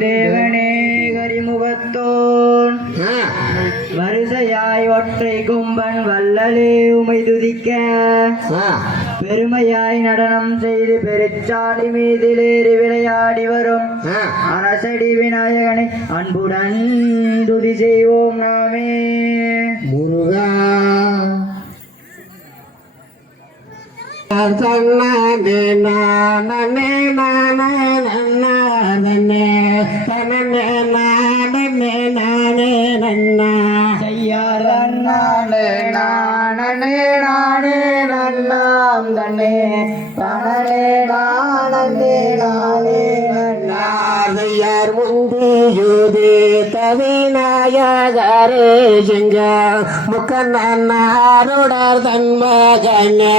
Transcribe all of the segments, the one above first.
தேவனே கரிமுகத்தோன் வரிசையாய் ஒற்றை கும்பன் வல்லலே உமை துதிக்க பெருமையாய் நடனம் செய்து பெருச்சாலி மீதிலேறி விளையாடி வரும் அரசடி விநாயகனை அன்புடன் துதி செய்வோம் நாமே. முருகா யார் முந்தியுதே தவிநாயகரே எங்க முக்கண்ணாருடர் தன் மகனே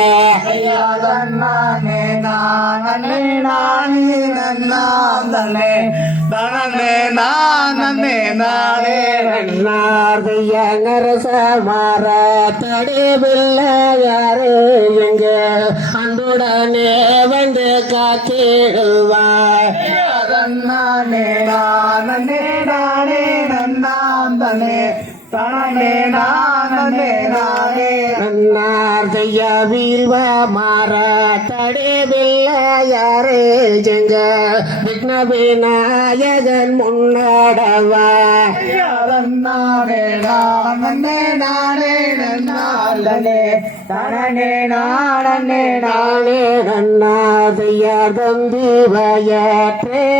நாரசமார தடிவில்லையாரே எங்க அன்புடனே வந்து காத்திடுவாய் வீழ்வமாற தடைவில்லையாரே ஜெங்க விக்ன விநாயகன் முன்னடவா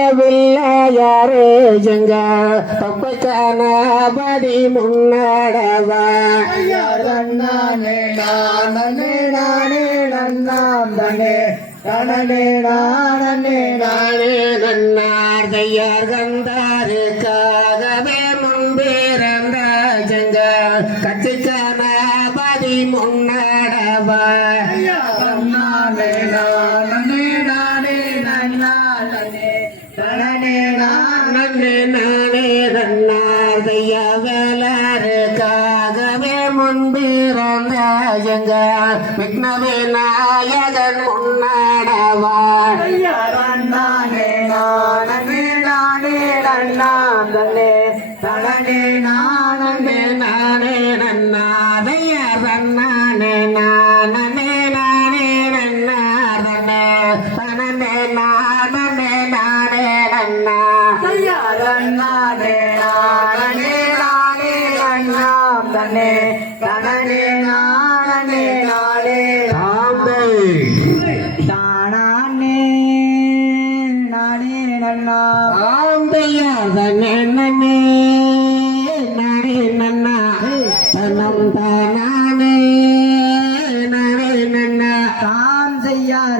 தந்திவயற்றவில்லையாரே ஜெங்க பப்படி முன்னடவா நன்னார்தையார் கந்தாருக்காகவே முன்பிறந்த ஜங்க கட்சிக்கானபதி முன்னடவா நன்னார்தையா வேலருக்காகவே முன்பிறந்த ஜங்க விக்ன விநாயகன் முன்னடவா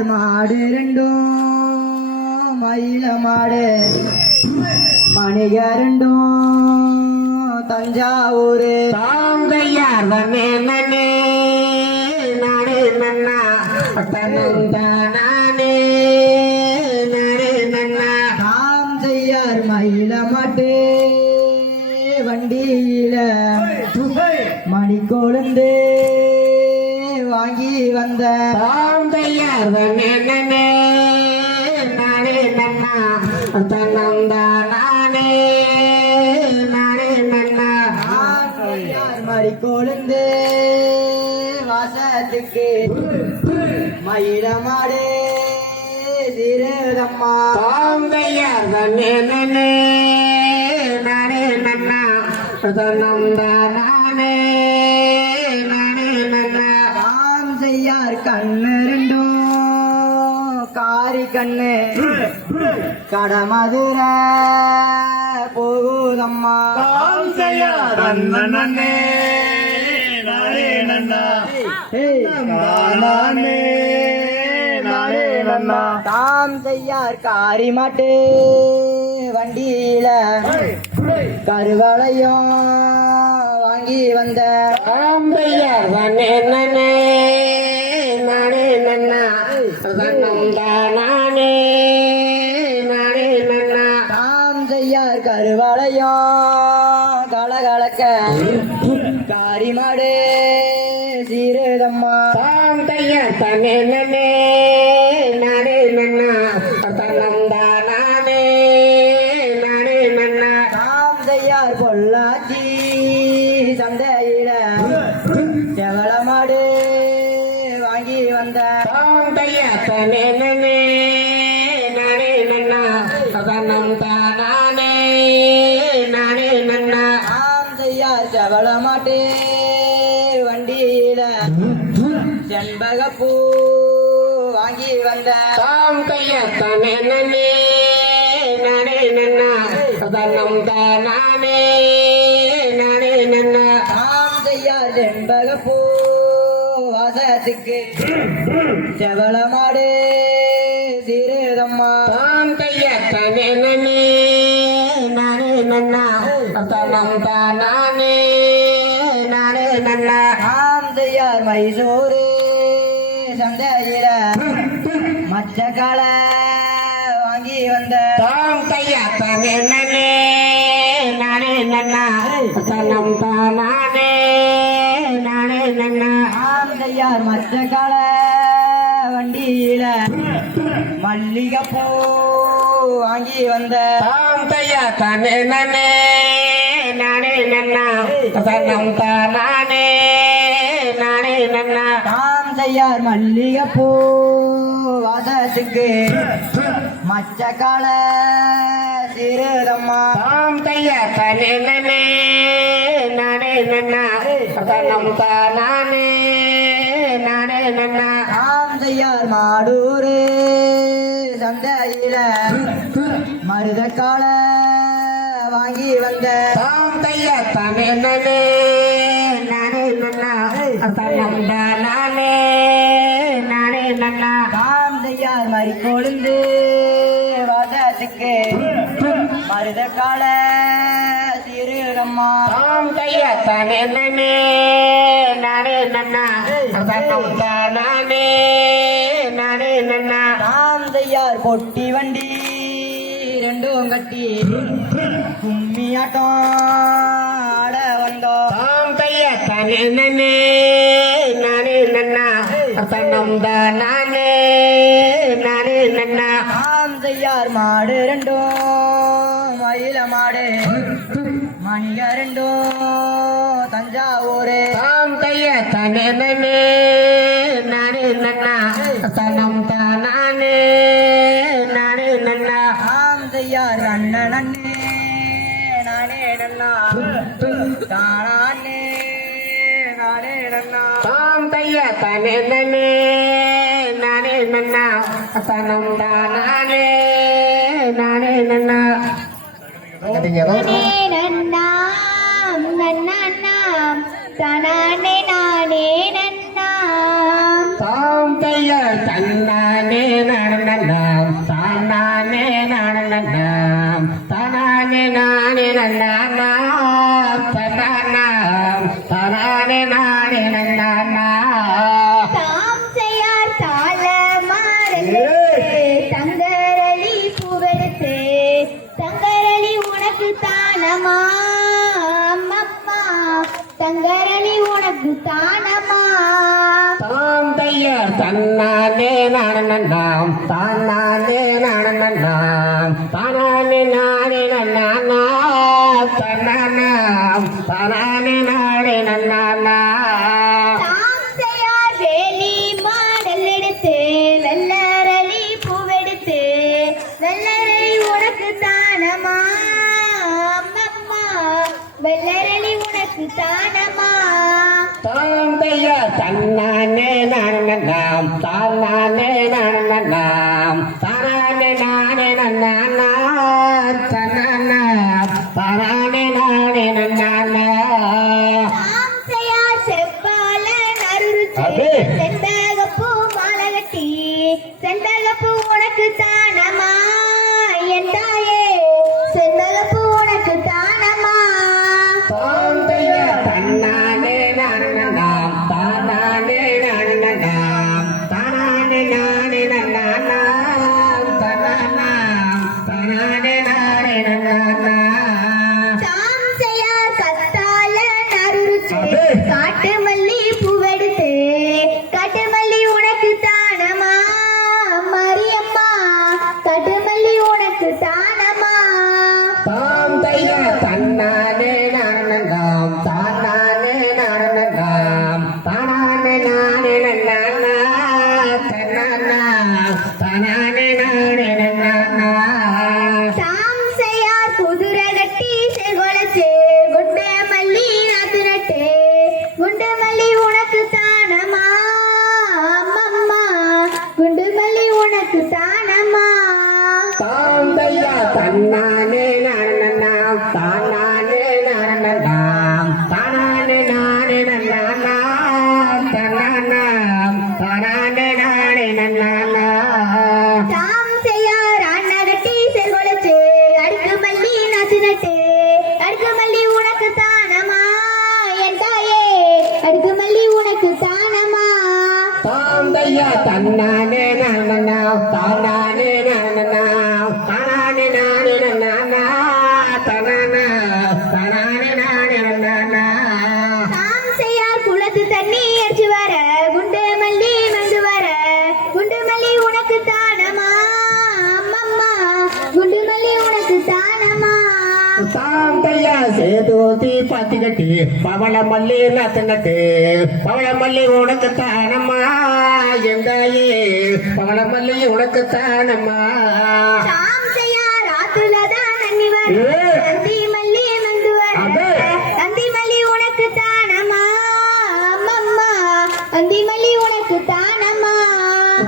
மாடு ரெண்டும் மயில மாடு மணிகரண்டும் தஞ்சாவூர் தாந்தையார் நானே நன்னா தனந்தானே தாம் செய்யார் மயில மாட்டு வண்டியில மணிக்கொழுந்து வாங்கி வந்த தாந்தையார் நானே நன்னா தனந்தானே மறிக்கொழுந்து வாசத்துக்கு மயிலமாடு சிறுதம்மா தாந்தையார் நானே நன்னா தனந்தானே தாம் செய்யார் கண்ணு ரெண்டும் காரி கண்ணு கடமதுர போகுதம்மா தாம் செய்யார் நன்னே தாம் செய்யார் காரி மாட்டு வண்டியில கருவளையும் வாங்கி வந்த தாம்பையார் நானே தாம் செய்யார் கருவளையும் கலகலக்க காரி மாடு சீரதம்மா தாந்தையார் தனே நானே நன்னா தன்னந்தானே நானே தனம் தானே நானே நன்னா ஆம் செய்யார் சவள மாட்டே வண்டியில செண்பகப்பூ வாங்கி வந்த தாம் கையத்தானே நன்னே நானே நன்னா தனம் தானே நானே நன்னா ஆம் செய்யார் செண்பகப்பூ வாசத்துக்கு செவள மாடு சீரதம்மா தாம் கையத்தானே நன்னே நானே நன்னா தனம் தானே நானே நன்னா ஆம் செய்யார் மைசூரு சந்தையில மச்சக்கால வாங்கி வந்த தாம் கையத்தானே நன்னே நானே நன்னா தனம் தானே நானே நன்னா ஆம் செய்யார் மச்சக்கால வண்டியில மல்லிகைப்பூ வாங்கி வந்த தாம் கையத்தானே நன்னே நானே நன்னா தனம் தானே நானே நன்னா ஆம் செய்யார் மல்லிகைப்பூ வாசத்துக்கு மச்சக்கால சீரதம்மா தாம் கையத்தானே நன்னே நானே நன்னா தனம் தானே நானே நன்னா ஆம் செய்யார் மாடூரு சந்தையில மருதக்கால வாங்கி வந்த தாம் கையத்தானே நன்னே நானே நன்னா தனம் தானே நானே நன்னா ஆம் செய்யார் மறி கொழுந்து வாசத்துக்கு மருதக்கால சீரதம்மா தாம் கையத்தானே நன்னே நானே நன்னா தனம் தானே நானே நன்னா ஆம் செய்யார் பொட்டி வண்டி ரெண்டும் கட்டி கும்மியாட்டம் ஆட வந்தோம் தாம் கையத்தானே நன்னே நானே நன்னா தனம் தானே நானே நன்னா ஆம் செய்யார் மாடு ரெண்டும் மயில மாடு மணிக ரெண்டும் தஞ்சாவூரு தாம் கையத்தானே நன்னே நானே நன்னா தனம் தானே நானே நன்னா ஆம் செய்யார் அண்ணன் அண்ணே நானே நன்னா தானே நானே நன்னா தாம் கையத்தானே நன்னே நானே நன்னா தனம் தானே நானே நன்னா நானே நன்னாம் நன்னாம் தனானே நானே நன்னாம் தாம் கையால் தன்னானே நன்னாம் தானே நன்னாம் தானே நானே நன்னாம் தன்னாம் தானே நானே நன்னாம் தாம் செய்யார் தாள மாறலே தங்கரளி பூவெடுத்து தங்கரளி உனக்கு தானமா அம்மம்மா தங்கரளி உனக்கு தானமா தாம் கையால் தன்னானே நன்னாம் தானே நன்னாம் தானே நானே நன்னாம் தன்னாம் தானே நானே நன்னாம் தாம் செய்யார் வேலி மாடல் எடுத்து வெள்ளரளி பூவெடுத்து வெள்ளரளி உனக்கு தானமா அம்மம்மா வெள்ளரளி உனக்கு தானமா தாம் கையால் தன்னானே நன்னாம் தானே நன்னாம் தானே நானே நன்னாம் தன்னாம் தானே நானே நன்னாம் தாம் செய்யார் செவ்வாழ நறுருச்சு அடே. செண்பகப்பூ மாலை கட்டி செண்பகப்பூ உனக்கு தானமா என் தாயே செண்பகப்பூ உனக்கு தானமா தாம் கையால் தன்னானே நன்னாம் தானே நன்னாம் தானே நானே நன்னாம் தன்னாம் தானே நானே நன்னாம் தாம் செய்யார் கத்தால நறுருச்சு அடே. காட்டு மல்லி பூவெடுத்து காட்டு மல்லி உனக்கு தானமா மரியம்மா காட்டு மல்லி உனக்கு தானமா தாம் கையால் தன்னானே நன்னாம் தானே நன்னாம் தானே நானே நன்னாம் தன்னாம் தானே நானே நன்னாம் தாம் தன்னானே நானண்ணாம் தானானே நானண்ணாம் தானானே நானே நன்னானாம் தன்னானாம் தானானே நானே நன்னானாம் தாம் செய்யார் அண்ணகட்டி செல்வொழிச்சு அடுக்கு மல்லி நசுனட்டு அடுக்கு மல்லி உனக்கு தானமா என் தாயே அடுக்கு மல்லி உனக்கு தானமா தாம் தையா தன்னானே நானண்ணாம் தானானே நானண்ணாம் தானானே நானே நன்னானா தனானா தானானே நானே நன்னானா தாம் செய்யார் குளத்து தண்ணி அடிச்சு வர குண்டு மல்லி வந்து வர குண்டு மல்லி உனக்கு தானமா அம்மம்மா குண்டு மல்லி உனக்கு தானமா தாம் தையா சேதோதி பாத்தி கட்டி பவள மல்லி நட்டு பவள மல்லி உனக்கு தானம்மா எந்தாயே பவள மல்லி உனக்கு தானம்மா தாம் செய்யார் ஆத்துலதான் நன்னி வர நந்தி மல்லி வந்து வர நந்தி மல்லி உனக்கு தானமா அம்மம்மா நந்தி மல்லி உனக்கு தானமா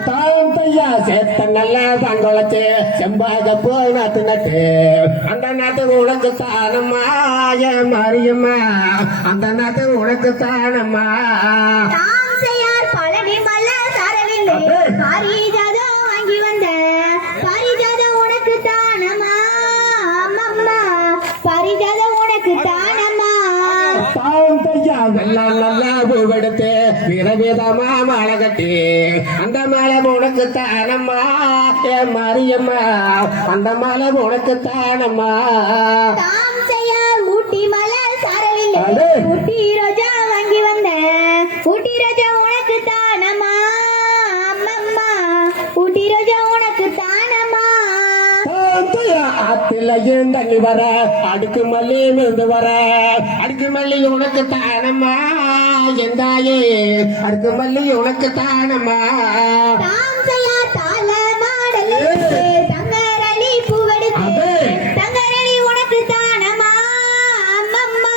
தாம் தையா சேத்த நல்ல பங்குளத்து செம்பாக போய் நட்டு அந்த நாட்டு உனக்கு தானம்மா மாரியம்மா அந்த நாட்டு உனக்கு தானம்மா தாம் செய்யார் பழனி மல்ல சரளிலே பாரிஜாதம் வாங்கி வந்த பாரிஜாதம் உனக்கு தானமா அம்மம்மா பாரிஜாதம் உனக்கு தானமா தாம் தையா வெள்ளம் நல்லா பூவெடுத்து விரவிதமா மாலை கட்டி அந்த மாலை உனக்கு தானம்மா மாரியம்மா அந்த மாலை உனக்கு தானம்மா தாம் செய்யார் ஊட்டி மலர் சரளிலே ஊட்டி ரோஜா வாங்கி வந்த ஊட்டி ரோஜா உனக்கு தானமா அம்மம்மா ஊட்டி ரோஜா உனக்கு தானமா ஆத்திலையும் தண்ணி வர அடுக்கு மல்லி மிருந்து வர அடுக்கு மல்லி உனக்கு தானம்மா எந்தாயே அடுக்கு மல்லி உனக்கு தானம்மா தாம் செய்யார் தாள மாடலே தங்கரளி பூவெடுத்து தங்கரளி உனக்கு தானமா அம்மம்மா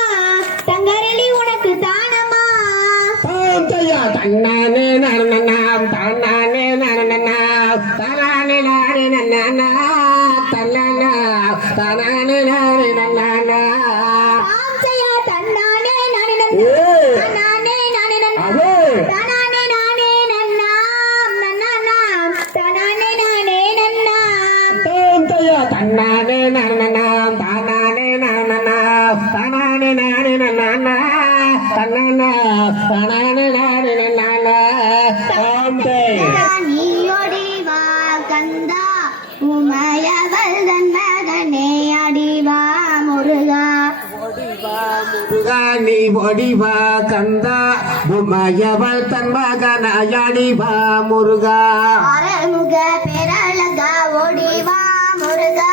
தங்கரளி உனக்கு தானமா தாம் தையா தன்னானே நானண்ணாம் தானானே நானண்ணாம் தானானே நானே நன்னானா தன்னானா தானானே நானே நன்னானா தாம் செய்யார் தன்னானே நானே நன்னா நானே நானே நன்னா தானானே நானே நன்னாம் நன்னானாம் தானானே நானே நன்னாம் தாம் தையா தன்னானே நானண்ணாம் தானானே நானண்ணாம் தானானே நானே நன்னானா தன்னானா தானானே நானே நன்னானா தாம் தையா நீயோடி வா கந்தா உமையவள் தன் மகனே அடிவா முருகா முருகா நீ ஒடிவா கந்தா உமையவள் தன் மகனாயடிவா முருகா அறமுக பெறழகா ஓடிவா முருகா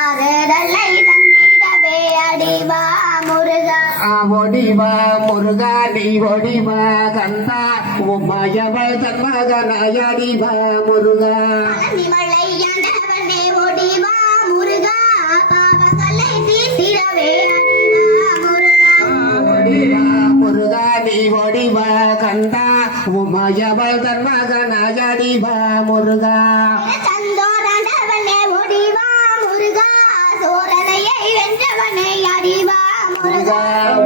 அறடலை தந்திடவே அடிவா முருகா ஒடிவா முருகா நீ ஒடிவா கந்தா உமையவள் தன் மகனாயடிவா முருகா மலை ஆண்டவனே ஓடிவா முருகா பாவங்களை தீர்த்திடவே அடிவா முருகா ஒடிவா முருகா நீ ஒடிவா கந்தா உமையவள் தன் மகனாயடிவா முருகா தந்தோராண்டவனே ஓடிவா முருகா சோரனையை வென்றவனை அடிவா முருகா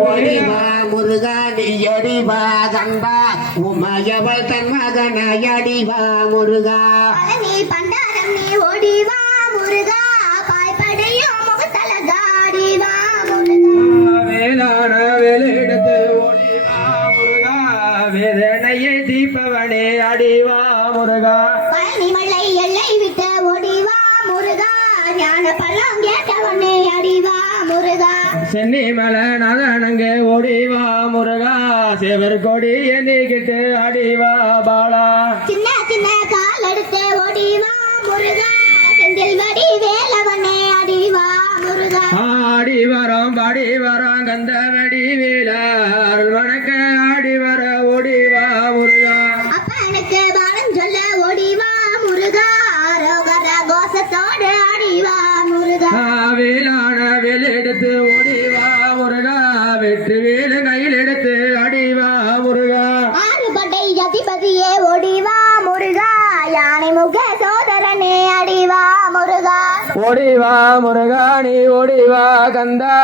ஒடிவா முருகா நீ ஒடிவா கந்தா உமையவள் தன் மகனாயடிவா முருகா பழனி பண்டாரம் நீ ஓடிவா முருகா பாய்படையும் முகத்தலகா அடிவா முருகா வேளாண வேலெடுத்து ஓடிவா முருகா வேதனையை தீப்பவனே அடிவா முருகா பழனி மலை எல்லை விட்டு ஓடிவா முருகா ஞான பழம் கேட்டவனே அடிவா முருகா சென்னி மலை நதனங்கே ஓடிவா முருகா சேவர் கொடி எண்ணிக்கிட்டு அடிவா பாலா சின்ன சின்ன கால் எடுத்து ஓடிவா முருகா செந்தில் வடி வேலவனே அடிவா முருகா ஆடி வரோம் பாடி வரோம் கந்த வெடி வீலர் வணக்க ஆடி வர ஓடிவா முருகா அப்பனுக்கு பாடம் சொல்ல ஓடிவா முருகா ரோகர கோஷத்தோடு அடிவா முருகா வேளாண வேல் எடுத்து ஓடிவா முருகா வெற்றி வேலு கையில் எடுத்து அடிவா முருகா ஆறுபடை அதிபதியே ஓடிவா முருகா யானை முக சோதரனே அடிவா முருகா ஓடிவா முருகா நீ ஓடிவா கந்தா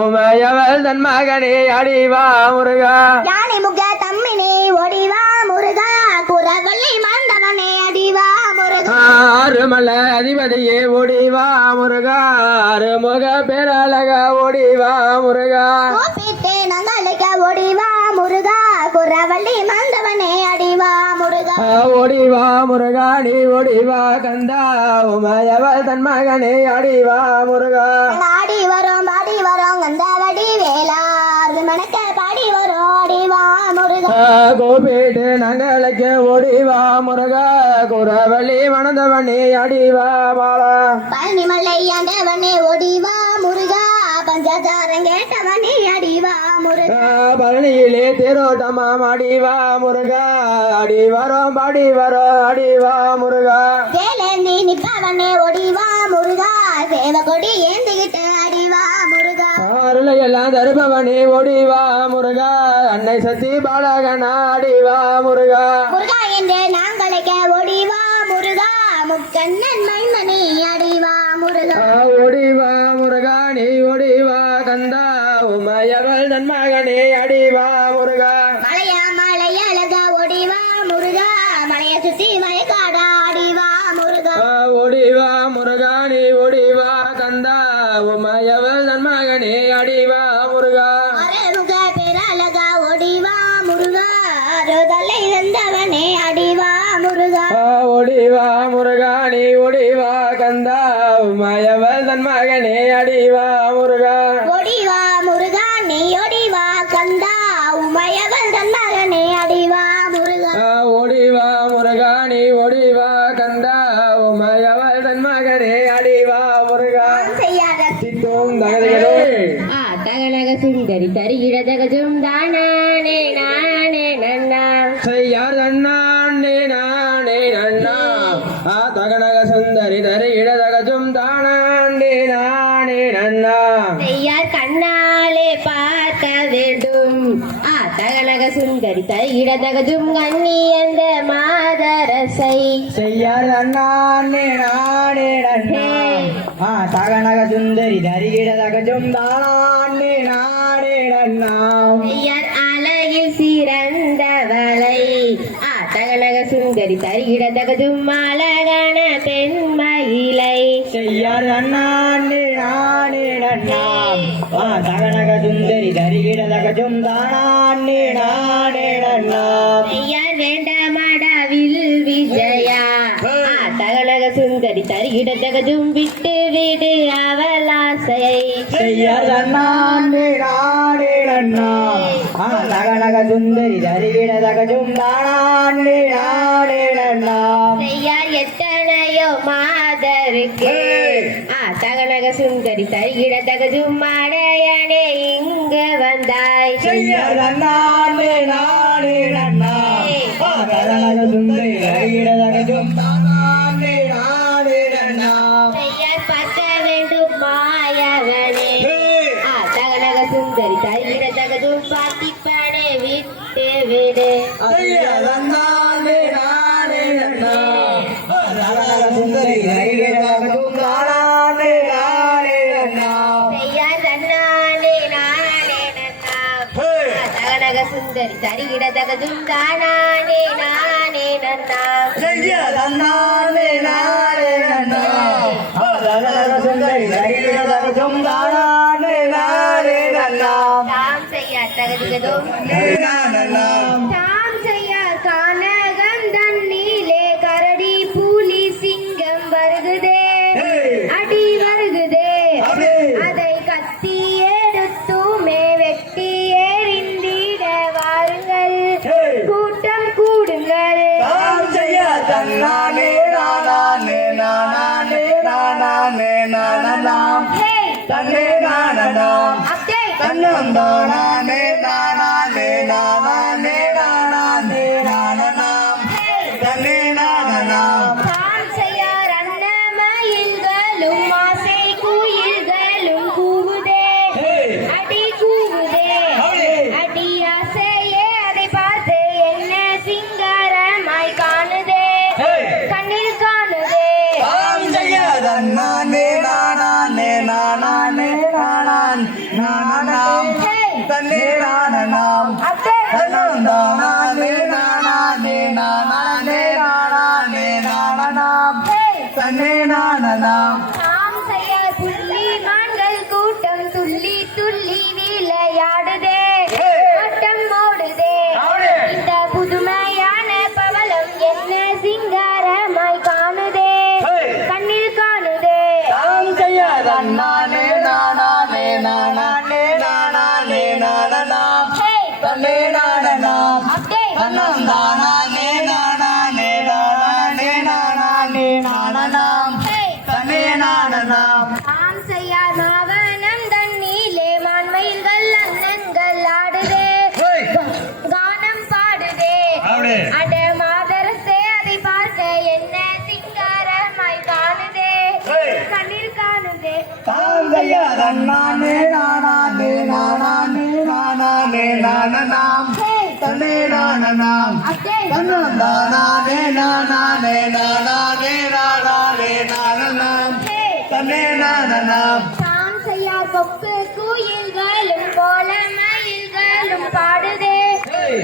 உமையவள் தன் மகனே அடிவா முருகா யானை முக தம்மினே ஓடிவா முருகா குரவள்ளி மந்தவனே அடிவா முருகா ஆறுமல அதிபதியே ஓடிவா முருகா அருமுக பேரழக ஓடிவா முருகா கோபித்தே நங்களுக்கு ஓடிவா முருகா குரவள்ளி மந்தவனே அடிவா முருகா ஓடிவா முருகா நீ ஓடிவா கந்தா உமையவள் தன் மகனே அடிவா முருகா ஆடி வரோம் அந்த வடி வேலா மணக்க பாடி வரோம் அடிவா முருகா கோபேட்டு நங்களுக்கு ஓடிவா முருகா குரவள்ளி மணந்தவனே அடிவா மாலா பழனிமலை ஆண்டவனே ஓடிவா முருகா பஞ்சாச்சாரம் கேட்டவனே அடிவா முருகா பழனியிலே தேரோட்டமாம் அடிவா முருகா அடி வரோம் பாடி வரோம் அடிவா முருகா வேலேந்தி நிப்பவனே ஓடிவா முருகா சேவ கொடி ஏந்திக்கிட்டு அடிவா முருகா அருளை எல்லாம் தருபவனே ஓடிவா முருகா அன்னை சக்தி பாலகனா அடிவா முருகா முருகா என்று நாங்களுக்கு ஓடிவா முருகா முக்கண்ணன் மைமணி அடிவா முருகா ஓடிவா முருகா நீ ஓடிவா கந்தா உமையவள் தன் மகனே அடிவா முருகா மலைய அழகா ஓடிவா முருகா மலைய சுத்தி மலைக்காடா அடிவா முருகா ஓடிவா முருகா நீ ஓடிவா கந்தா உமையவள் தன் மகனே அடிவா முருகா அரைமுக பேரழகா ஓடிவா முருகா ரோதலை இருந்தவனே அடிவா முருகா ஓடிவா முருகா நீ ஓடிவா கந்தா உமையவள் தன் மகனே அடிவா முருகா ஓடிவா முருகா நீ ஓடிவா கந்தா உமையவள் தன் மகனே அடிவா முருகா ஓடிவா முருகா நீ ஓடிவா கந்தா உமையவள் தன் மகனே அடிவா முருகா செய்யாத சித்தோம் தகதகதோ தகலக சுந்தரி தருகிட தகஜும் தானே நானே நன்னா செய்யார் தன்னாண்டே நானே நன்னா தகனக சுந்தரி தருகிட தகஜும் தானாண்டே நானே நன்னா செய்யார் கண்ணாலே பார்க்க வேண்டும் தகலக சுந்தரி தருகிட தகஜும் கண்ணி அந்த மாதரசை செய்யார் தன்னாண்டே நானே நன்னா தகனக சுந்தரி தருகிட தகஜும் தானாண்டே நானே நன்னா செய்யார் அழகில் சிறந்தவளை தகலக சுந்தரி தருகிட தகஜும் அழகான பெண்மயிலை செய்யார் தன்னாண்டே நானே நன்னா தகனக சுந்தரி தருகிட தகஜும் தானாண்டே நானே நன்னா செய்யார் வேண்டமடவில் விஜயா தகலக சுந்தரி தருகிட தகஜும் விட்டு விடு அவலாசையை செய்யார் தன்னாண்டே நானே நன்னா தகனக சுந்தரி தருகிட தகஜும் தானாண்டே நானே நன்னா செய்யார் எத்தனையோ மாதருக்கு தகலக சுந்தரி தருகிட தகஜும் அடையனே இங்கு வந்தாய் செய்யார் தன்னாண்டே நானே நன்னா தகனக சுந்தரி தருகிட தகஜும் தானாண்டே நானே நன்னா செய்யார் பற்ற வேண்டும் மாயவனே தகலக சுந்தரி தருகிட தகஜும் பார்த்திப்பனே விட்டு விடு செய்யார் தன்னாண்டே நானே நன்னா தகனக சுந்தரி தருகிட தகஜும் தானாண்டே நானே நன்னா செய்யார் தன்னானே நானே நன்னா தகலக சுந்தரி தருகிட தகஜும் தானானே நானே நன்னா செய்யார் தன்னாண்டே நானே நன்னா தகனக சுந்தரி தருகிட தகஜும் தானாண்டே நானே நன்னா தாம் செய்யார் தகதிகதும் தாம் செய்யார் கானகம் தண்ணீலே கரடி புலி சிங்கம் வருகுதே அடி வருகுதே அதை கத்தி எடுத்துமே வெட்டி எறிந்திட வாருங்கள் கூட்டம் கூடுங்கள் தன்னானே நானே நானே நானே நானாம் தன்னே நானாம் அப்டே தன்னம் தானே நானே நானே நானே நானாம் தன்னே நானாம் தாம் செய்யார் அன்னமயில்களும் ஆசை குயில்களும் கூவுதே அடி கூவுதே அடி ஆசையே அதை பார்த்து என்ன சிங்காரமாய் காணுதே கண்ணில் காணுதே தன்னானே நானே நன்னே நானனாம் தன்னந்தானே நானே நானே நானே நானனாம் தன்னே நானனாம் நாம் செய்ய புள்ளி மான்கள் கூட்டம் துள்ளி துள்ளி விளையாடுதே ஆட்டம் ஓடுதே இந்த புதுமையான பவளம் என்ன சிங்காரமாய் காணுதே கண்ணில் காணுதே தாம் செய்யாதன் நானே நானே நானே நானே நானனாம் தன்னே நானனாம் தன்னந்தானே நானே நானே நானே நானனாம் தன்னே நானனாம் நாம் செய்யார் மாவனம் தண்ணீலே மான்மயில்கள் அண்ணன்கள் ஆடுதே கானம் பாடுதே அட மாதரசே அதை பார்க்க என்ன சிங்காரமாய் காணுதே கண்ணீர் காணுதே தாம் செய்யாதன் நானே நானே நானே நானே நானனாம் தன்னே நானனாம் தன்னந்தானே நானே நானே நானே நானனாம் தன்னே நானனாம் தாம் செய்யார் கொக்கு குயில்களும் போல மயில்களும் பாடுதே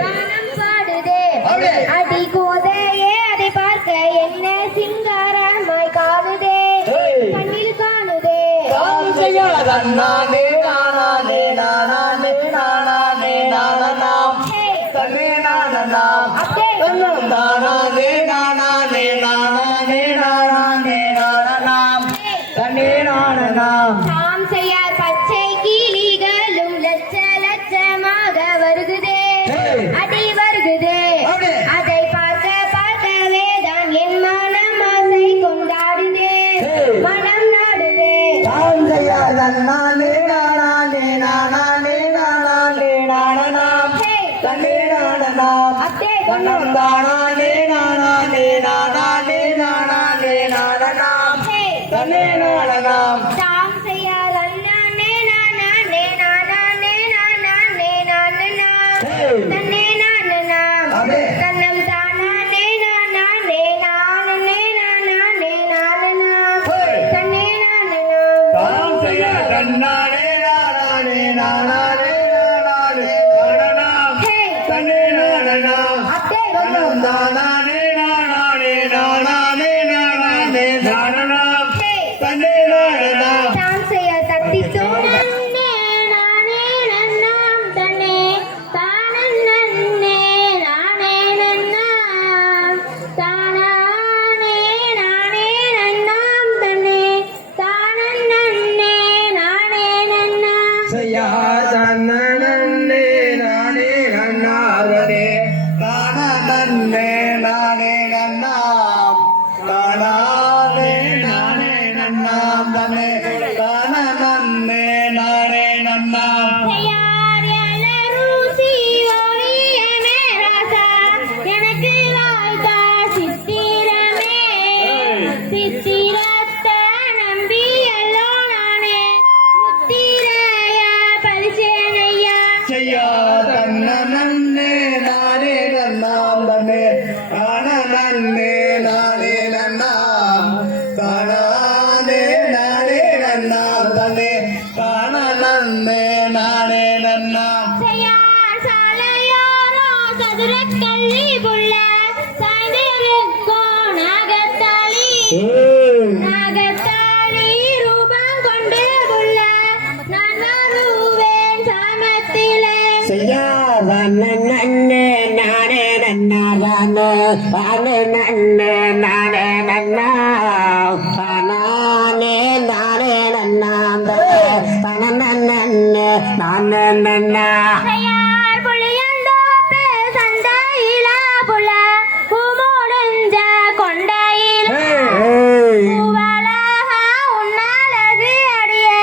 கானம் பாடுதே அடி கோதையே அதை பார்க்க என்ன சிங்காரமாய் காணுதே கண்ணில் காணுதே தாம் செய்யாதன் நானே நானே நானே நானே நானனாம் தன்னே நானனாம் தன்னந்தானே நானே நானே நானே நானனாம் தன்னே நானனாம் தாம் செய்யார் பச்சை கிளிகளும் லட்ச லட்சமாக வருகுதே அடி வருகுதே அதை பார்க்க பார்க்கவே தான் என் மனம் ஆசை கொண்டாடுதே மனம் நாடுதே தாம் செய்யாதன் நானே நானே நானே நானே நானனாம் தன்னே நானனாம் தன்னந்தானே நானே நானே நானே நானனாம் தன்னே நானனாம் தாம் செய்யார் அண்ணானே நானே நானே நானே நானனா தன்னே நானனா தன்னம் தானே நானே நானே நானே நானனா தன்னே நானனா தாம் செய்யாதன் நானே நானே நானே நானே நானனாம் தன்னே நானனாம் தன்னந்தானே நானே நானே நானே நானனாம் தன்னே நானனாம் தாம் செய்யார் தத்தி சோனே நானே நன்னாம் தன்னே தானன் நன்னே நானே நன்னாம் தானானே நானே நன்னாம் தன்னே தானன் நன்னே நானே நன்னாம் செய்யாதன் நன்னே நானே நன்னார்வனே தானே நானே நன்னாம் தானே நானே நன்னாம் தன்னே தானே நானே நன்னாம் செய்யார் எலரூசி ஓவியமே ராசா எனக்கு வாழ்த்தா சித்திரமே சித்திரத்தை நம்பி எல்லோ நானே முத்திரைய பரிசேனையா செய்யாதன் நன்னே நானே நன்னாம் தன்னே தானே நானே நன்னாம் தானே நானே நன்னாம் தன்னே தானே நானே நன்னாம் செய்யார் சாலையோரோ சதுரக்கள்ளி புள்ள சாய்ந்திருக்கோ நாகத்தாளி நாகத்தாளி ரூபம் கொண்டு புள்ள நான் வருவேன் சாமத்திலே செய்யாதன் நன்னே நானே நன்னாதானே தானே நன்னே நானே நன்னா தானே நானே நன்னாந்தே தானே நன்னே நானே நன்னா செய்யார் புளியந்தோப்பு சந்தையில புல பூமுடிஞ்ச கொண்டையில பூவழகா உன்னழகு அடியே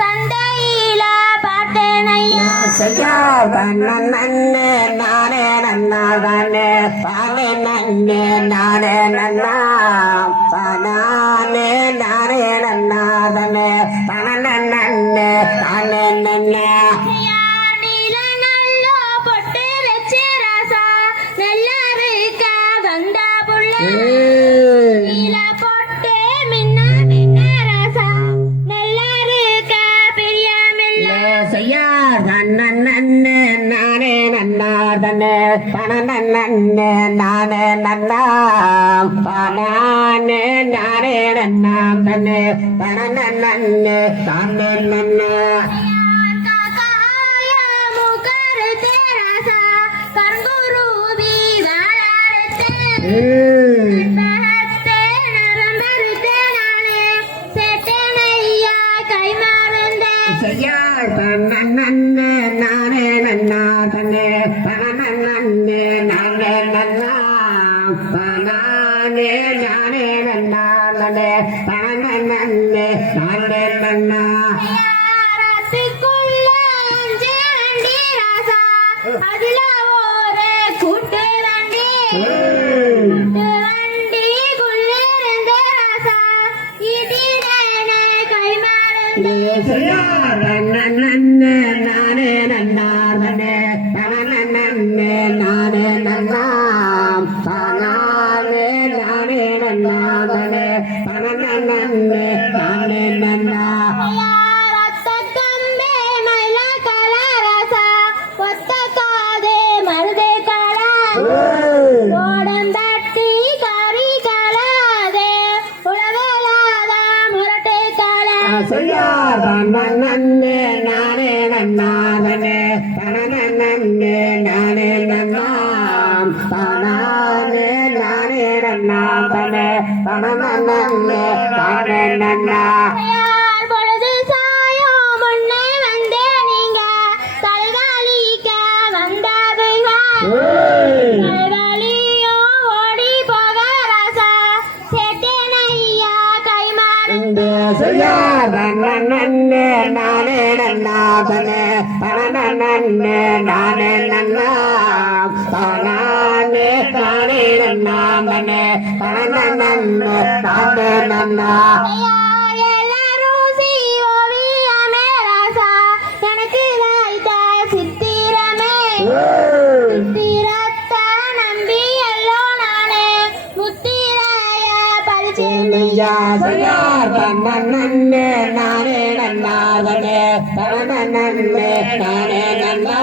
சந்தையில பார்த்தேனையா செய்யாதன் நன்னே நானே நன்னாதானே தானே நன்னே நானே நன்னா தானே நானே நன்னாதானே தானே நன்னே தானே நன்னா செய்யார் நீல நல்லோ பொட்டு வச்சு ராசா நெல்லருக்க வந்த புள்ள நீல பொட்டு மின்ன மின்ன ராசா நெல்லருக்க பிரியமில்ல செய்யாதன் நன்னே நன்னே நானே நன்னாம் தானே நானே நன்னாம் தன்னே தனே நன்னே தானே நன்னா நன்னே நானே நன்னா தன்னே தனே நன்னே நானே நன்னா தானே நானே நன்னா தன்னே தனே நன்னே நானே நன்னா அதுல ஒரு கூட்டு வண்டி வண்டிக்குள்ளிருந்து ராசா இடினே கை மறந்து நன்னே நானே நன்னா தன்னே தனே நன்னே நானே நன்னா தானே நானே நன்னா தன்னே தனே நன்னே நானே நன்னா ரத்த கம்பே மயில கல ராசா ஒத்த காதே மருதே காலா ஓடம்பட்டி காரி காலாதே உலகலாதா முரட்டை காலா நன்னே நானே நன்னா தன்னே தனே நன்னே நானே நன்னா தானே நானே நன்னா தன்னே தனே நன்னே நானே நன்னா யார் பொழுது சாயம் முன்னே வந்தே நீங்க தலைகாலிக்க வந்தாதுங்க தலைகாலியோ ஓடி போக ராசா செட்டேனையா கை மாறுந்து நன்னே நானே நன்னா தன்னே தனே நன்னே நானே நன்னா தானே நானே நன்னா தன்னே தனே நன்னே நானே நன்னா எல்லாரும் ஓவியமே ராசா எனக்கு வாய்த்த சித்திரமே சித்திரத்த நம்பி எல்லோ நானே முத்திரைய பறிச்சு நன்னே நானே நன்னா தன்னே தனே நன்னே நானே நன்னா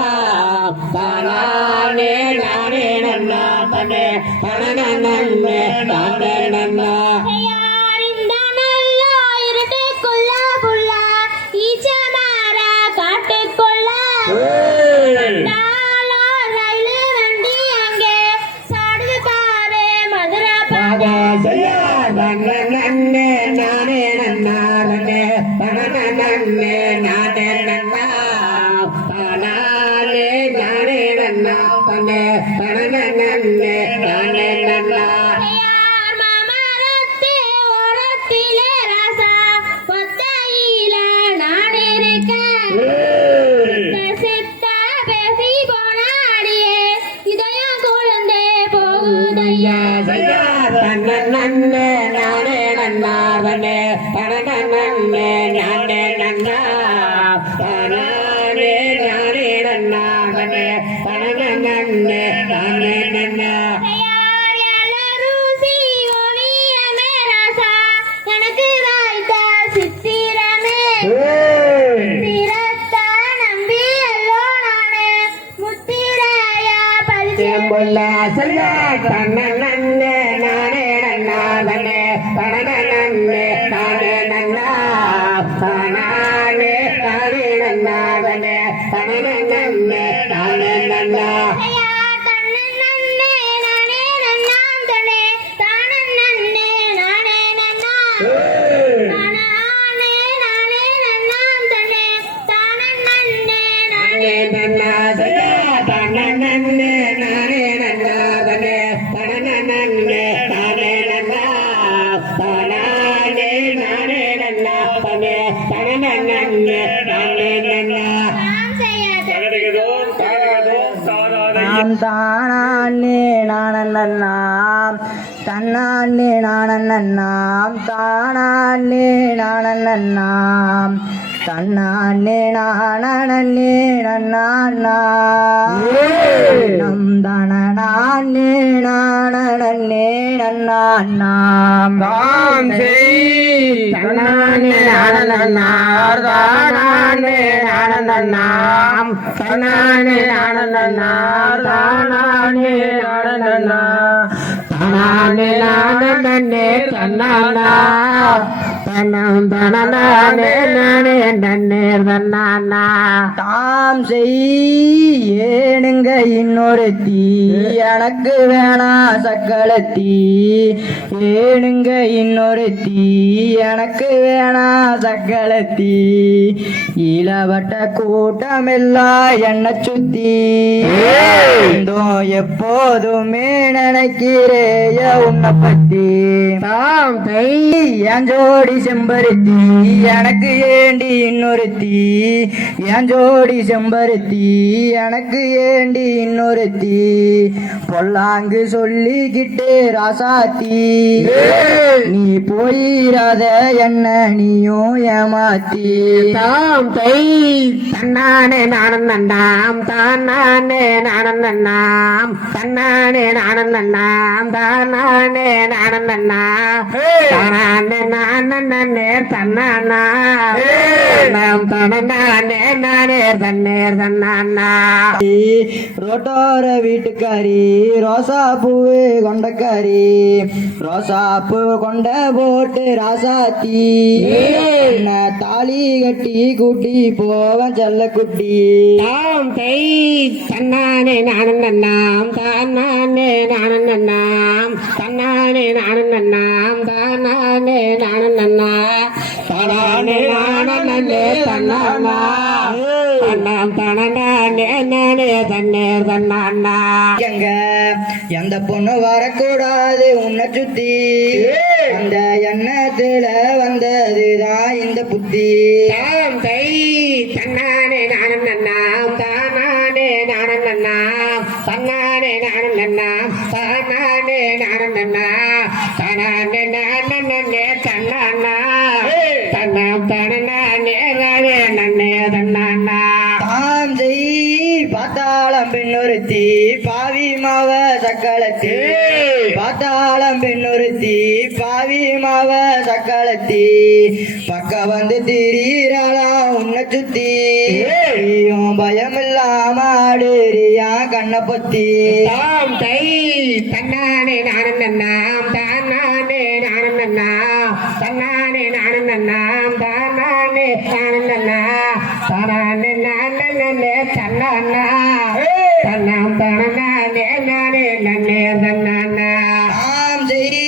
தானே நானே நன்னா தன்னே தனே நன்னே நானே நன்னா யார் இந்த நல்ல இருட்டுக்குள்ள புள்ள ஈச்சமார காட்டுக்குள்ள நாளோ ரயிலு வண்டி அங்கே சாடுது பாரு மதுரை பாதை நன்னே நானே நன்னா தன்னே தனே நன்னே நானே நன்னா தானே நானே நன்னா தன்னே தனே நன்னே நானே நன்னா யார் மாமரத்தே ஓரத்திலே ராசா ஒத்தையில நான் இருக்கேன் சித்த பேசி போனாடியே இதயம் குழந்தே போகுதையா நன்னே நானே நன்னா தன்னே தனே நன்னே நானே நன்னா தானே நானே நன்னா தன்னே தனே நன்னே நானே நன்னா யார் எல்லாரும் ஓவியமே ராசா எனக்கு வாய்த்த சித்திரமே சித்திரத்த நம்பி எல்லோ நானே முத்திரைய பறிச்சு தன்னே நன்னே நானே நன்னா தன்னே தனே நன்னே நானே நன்னா தானே நானே நன்னா தன்னே தனே நன்னே நானே நன்னா யார் தன்னை நன்னே நானே நன்னாம் தனே தானே நன்னே நானே நன்னா தானே நானே நன்னாம் தனே தானே நன்னே நானே நன்னா தன்னே நன்னே நானே நன்னா தன்னே தனே நன்னே நானே நன்னா தானே நானே நன்னா தன்னே தனே நன்னே நானே நன்னா நாம் செய்ய நாம் தானே நானண்ணாம் தன்னானே நானண்ணாம் தானே நானண்ணாம் தன்னானே நானே நன்னானா நம் தனநானே நானே நன்னானாம் தாம் செய் தன்னானே நானன்னார் தானானே நானன்னாம் தன்னானே நானன்னார் தானானே நானன்னா தானானே நானன்னே தன்னானா தன்னம் தனநானே நானே நன்னே தன்னானா தாம் செய் ஏனுங்க இன்னொரு தீ எனக்கு வேணா சக்களத்தி ஏனுங்க இன்னொரு தீ எனக்கு வேணா சக்களத்தி இளவட்ட கூட்டமெல்லாம் என்ன சுத்தி எப்போதுமே நினைக்கிறேய உன்னை பத்தி தாம் தை என் ஜோடி செம்பருத்தி எனக்கு ஏண்டி இன்னொருத்தி என் ஜோடி செம்பருத்தி எனக்கு ஏண்டி இன்னொருத்தி பொல்லாங்கு சொல்லிக்கிட்டு ராசாத்தி நீ போயிராத என்ன நீயும் ஏமாத்தி தாம் தை தன்னானே நானந்தாம் தானே நானந்தாம் தன்னானே நானந்தாம் தானே நானந்தா தானே நானே தன்னானா நாம் தனநானே நானே தன்னேர் தன்னானா ரோட்டோர வீட்டுக்காரி ரோசா பூவு கொண்டக்காரி ரோசா பூ கொண்ட போட்டு ராசாத்தி என்ன தாலி கட்டி கூட்டி போவன் செல்ல குட்டி தாம் தை தன்னானே நானந்தாம் தானே நானந்தாம் தன்னானே நானந்தாம் தானே நானந்தா தானே நானே தன்னானா தன்னாம் தனநானே நானே தன்னேர் தன்னானா எங்க எந்த பொண்ணு வரக்கூடாது உன்னை சுத்தி அந்த எண்ணத்துல வந்ததுதான் இந்த புத்தி தாம் தை தன்னானே நானந்தாம் தானே நானந்தாம் தன்னானே நானந்தாம் தானே நானந்தா தானே நானே தன்னானா தன்னாம் தனநானே நானே நன்னே தன்னானா தாம் செய் பாத்தாளம் பெண்ணொருத்தி பாவி மாவ சக்களத்தி பாத்தாளம் பெண்ணொருத்தி பாவி மாவ சக்களத்தி பக்க வந்து திரியிறாளாம் உன்னை சுத்தி பயம் இல்லாம ஆடுறியா கண்ணை பத்தி தாம் தை தன்னானே நானந்தாம் தானே நானந்தா தன்னானே நானந்தாம் தானே நானந்தா தானே நானே தன்னானா தன்னாம் தனநானே நானே நன்னே தன்னானா தாம் செய்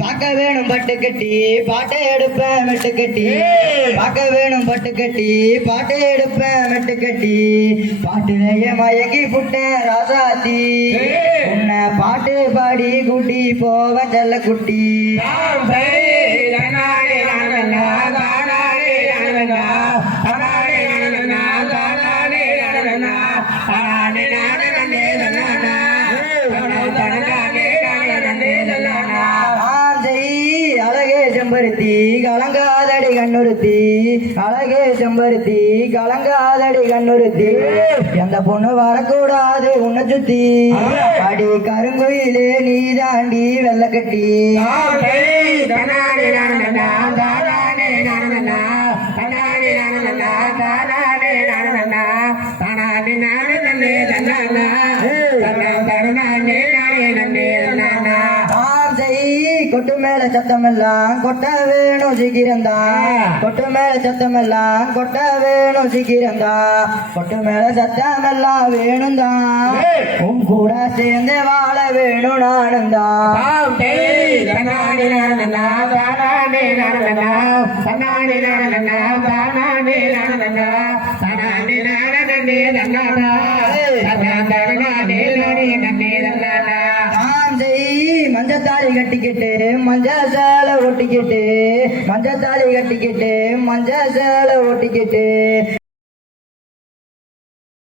பார்க்க வேணும் பட்டு கட்டி பாட்டை எடுப்பேன் மெட்டு கட்டி பார்க்க வேணும் பட்டு கட்டி பாட்டை எடுப்பேன் மெட்டு கட்டி பாட்டுலையே மயங்கி புட்டேன் ராசாத்தி உன்னை பாட்டு பாடி கூட்டி போவ செல்ல குட்டி அழகே செம்பருத்தி கலங்காதடி கண்ணுறுத்தி அழகே செம்பருத்தி கலங்காதடி கண்ணுறுத்தி எந்த பொண்ணு வரக்கூடாது உன்னை சுத்தி அடி கருங்குயிலே நீ தாண்டி வெள்ள கட்டி கொட்டு மேல சத்தமெல்லாம் கொட்ட வேணும் சீக்கிரந்தா கொட்டு மேல சத்தமெல்லாம் கொட்ட வேணும் சீக்கிரந்தா கொட்டு மேல சத்தமெல்லாம் வேணும்தான் உன் கூட சேர்ந்து வாழ வேணும் நானுந்தா மஞ்சத்தாலி கட்டிக்கிட்டு மஞ்ச சேலை ஒட்டிக்கிட்டு மஞ்சத்தாலி கட்டிக்கிட்டு மஞ்ச சேலை ஒட்டிக்கிட்டு